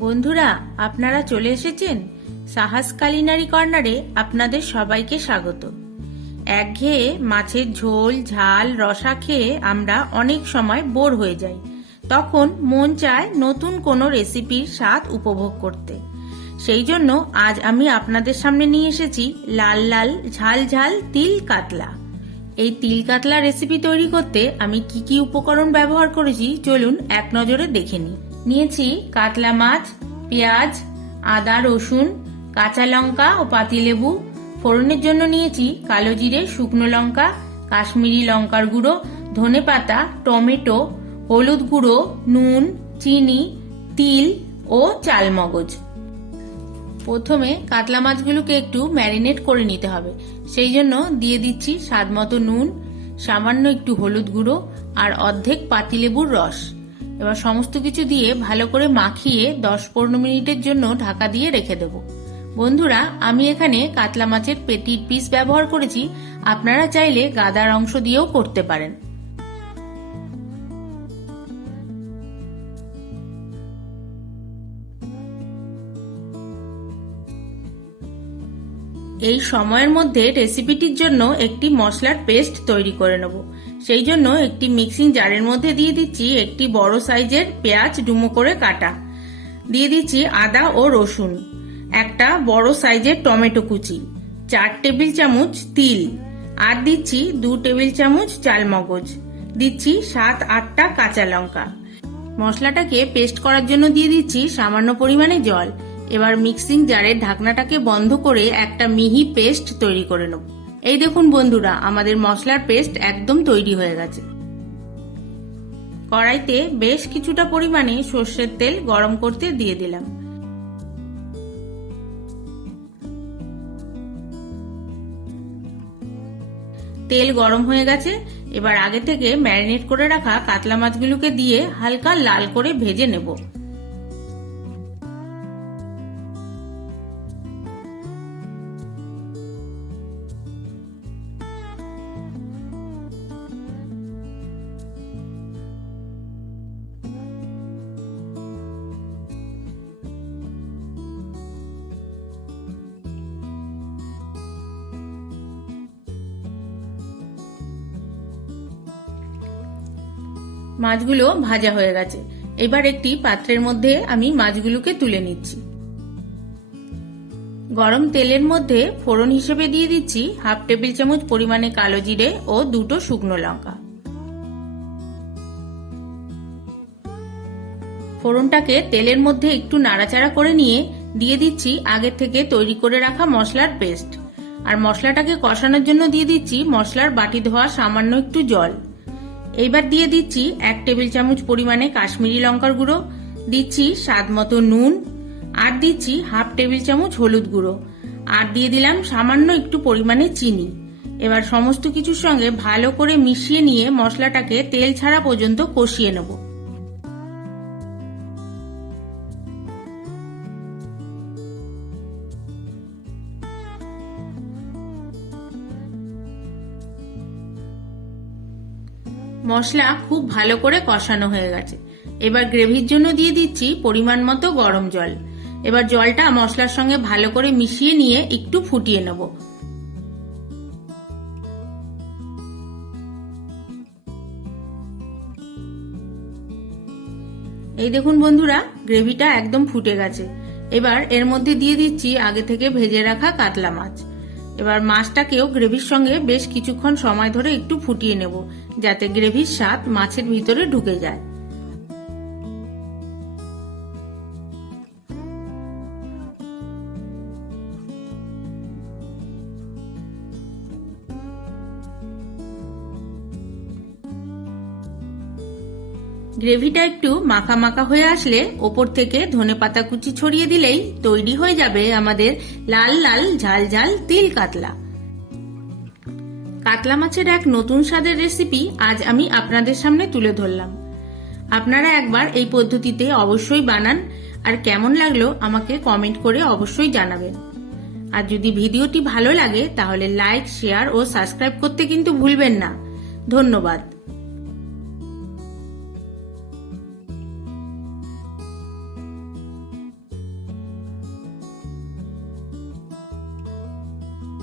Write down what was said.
বন্ধুরা, আপনারা চলে এসেছেন সাহাস কালিনারি কর্নারে আপনাদের সবাইকে স্বাগত। একঘেয়ে মাছের ঝোল, ঝাল, রসা খেয়ে আমরা অনেক সময় বোর হয়ে যাই। তখন মন চায় নতুন কোনো রেসিপির স্বাদ উপভোগ করতে। সেই জন্য আজ আমি আপনাদের সামনে নিয়ে এসেছি লাল লাল, ঝাল ঝাল তিল কাতলা। এই তিল কাতলা রেসিপি তৈরি করতে আমি কি কি উপকরণ ব্যবহার করেছি, চলুন এক নজরে দেখে নিই। নিয়েছি কাতলা মাছ, পেঁয়াজ, আদা, রসুন, কাঁচা লঙ্কা ও পাতিলেবু। ফোড়নের জন্য নিয়েছি কালো জিরে, শুকনো লঙ্কা, কাশ্মীরি লঙ্কার গুঁড়ো, ধনে পাতা, টমেটো, হলুদ গুঁড়ো, নুন, চিনি, তিল ও চালমগজ। প্রথমে কাতলা মাছগুলোকে একটু ম্যারিনেট করে নিতে হবে। সেই জন্য দিয়ে দিচ্ছি স্বাদ মতো নুন, সামান্য একটু হলুদ গুঁড়ো আর অর্ধেক পাতিলেবুর রস। এবার সমস্ত কিছু দিয়ে ভালো করে মাখিয়ে দশ পনেরো মিনিটের জন্য ঢাকা দিয়ে রেখে দেব। বন্ধুরা, আমি এখানে কাতলা মাছের পেটির পিস ব্যবহার করেছি। আপনারা চাইলে গাদার অংশ দিয়েও করতে পারেন। এই সময়ের মধ্যে রেসিপিটির জন্য একটি মশলার পেস্ট তৈরি করে নেব। সেই জন্য একটি মিক্সিং জারের মধ্যে দিয়ে দিচ্ছি একটি বড় সাইজের পেঁয়াজ ডুমো করে কাটা। দিয়ে দিচ্ছি আদা ও রসুন, একটা বড় সাইজের টমেটো কুচি, চার টেবিল চামচ তিল আর দিচ্ছি দু টেবিল চামচ চালমগজ। দিচ্ছি সাত আটটা কাঁচা লঙ্কা। মশলাটাকে পেস্ট করার জন্য দিয়ে দিচ্ছি সামান্য পরিমাণে জল। এবার মিক্সিং জারের ঢাকনাটাকে বন্ধ করে একটা মিহি পেস্ট তৈরি করে নেব। এই দেখুন বন্ধুরা, আমাদের মশলার পেস্ট একদম তৈরি হয়ে গেছে। কড়াইতে বেশ কিছুটা পরিমাণে সর্ষের তেল গরম করতে দিয়ে দিলাম। তেল গরম হয়ে গেছে, এবার আগে থেকে ম্যারিনেট করে রাখা কাতলা মাছগুলোকে দিয়ে হালকা লাল করে ভেজে নেব। মাছগুলো ভাজা হয়ে গেছে। এবার একটি পাত্রের মধ্যে আমি মাছগুলোকে তুলে নিচ্ছি। গরম তেলের মধ্যে ফোড়ন হিসেবে দিয়ে দিচ্ছি হাফ টেবিল চামচ পরিমাণে কালো জিরে ও দুটো শুকনো লঙ্কা। ফোড়নটাকে তেলের মধ্যে একটু নাড়াচাড়া করে নিয়ে দিয়ে দিচ্ছি আগের থেকে তৈরি করে রাখা মশলার পেস্ট। আর মশলাটাকে কষানোর জন্য দিয়ে দিচ্ছি মশলার বাটি ধোয়া সামান্য একটু জল। এইবার দিয়ে দিচ্ছি এক টেবিল চামচ পরিমাণে কাশ্মীরি লঙ্কার গুঁড়ো, দিচ্ছি স্বাদ মতো নুন, আর দিচ্ছি হাফ টেবিল চামচ হলুদ গুঁড়ো। আর দিয়ে দিলাম সামান্য একটু পরিমাণে চিনি। এবার সমস্ত কিছুর সঙ্গে ভালো করে মিশিয়ে নিয়ে মশলাটাকে তেল ছাড়া পর্যন্ত কষিয়ে নেব। মশলা খুব ভালো করে কষানো হয়ে গেছে। এবার গ্রেভির জন্য দিয়ে দিচ্ছি পরিমাণ মতো গরম জল। এবার জলটা মশলার সঙ্গে ভালো করে মিশিয়ে নিয়ে একটু ফুটিয়ে নেব। এই দেখুন বন্ধুরা, গ্রেভিটা একদম ফুটে গেছে। এবার এর মধ্যে দিয়ে দিচ্ছি আগে থেকে ভেজে রাখা কাতলা মাছ। এবার মাছটাকেও গ্রেভির সঙ্গে বেশ কিছুক্ষণ সময় ধরে একটু ফুটিয়ে নেব, যাতে গ্রেভির স্বাদ মাছের ভিতরে ঢুকে যায়। গ্রেভিটা একটু মাখা মাখা হয়ে আসলে ওপর থেকে ধনে পাতা কুচি ছড়িয়ে দিলেই তৈরি হয়ে যাবে আমাদের লাল লাল ঝাল ঝাল তিল কাতলা। কাতলা মাছের এক নতুন স্বাদের রেসিপি আজ আমি আপনাদের সামনে তুলে ধরলাম। আপনারা একবার এই পদ্ধতিতে অবশ্যই বানান আর কেমন লাগল আমাকে কমেন্ট করে অবশ্যই জানাবেন। আর যদি ভিডিওটি ভালো লাগে তাহলে লাইক শেয়ার ও সাবস্ক্রাইব করতে কিন্তু ভুলবেন না। ধন্যবাদ।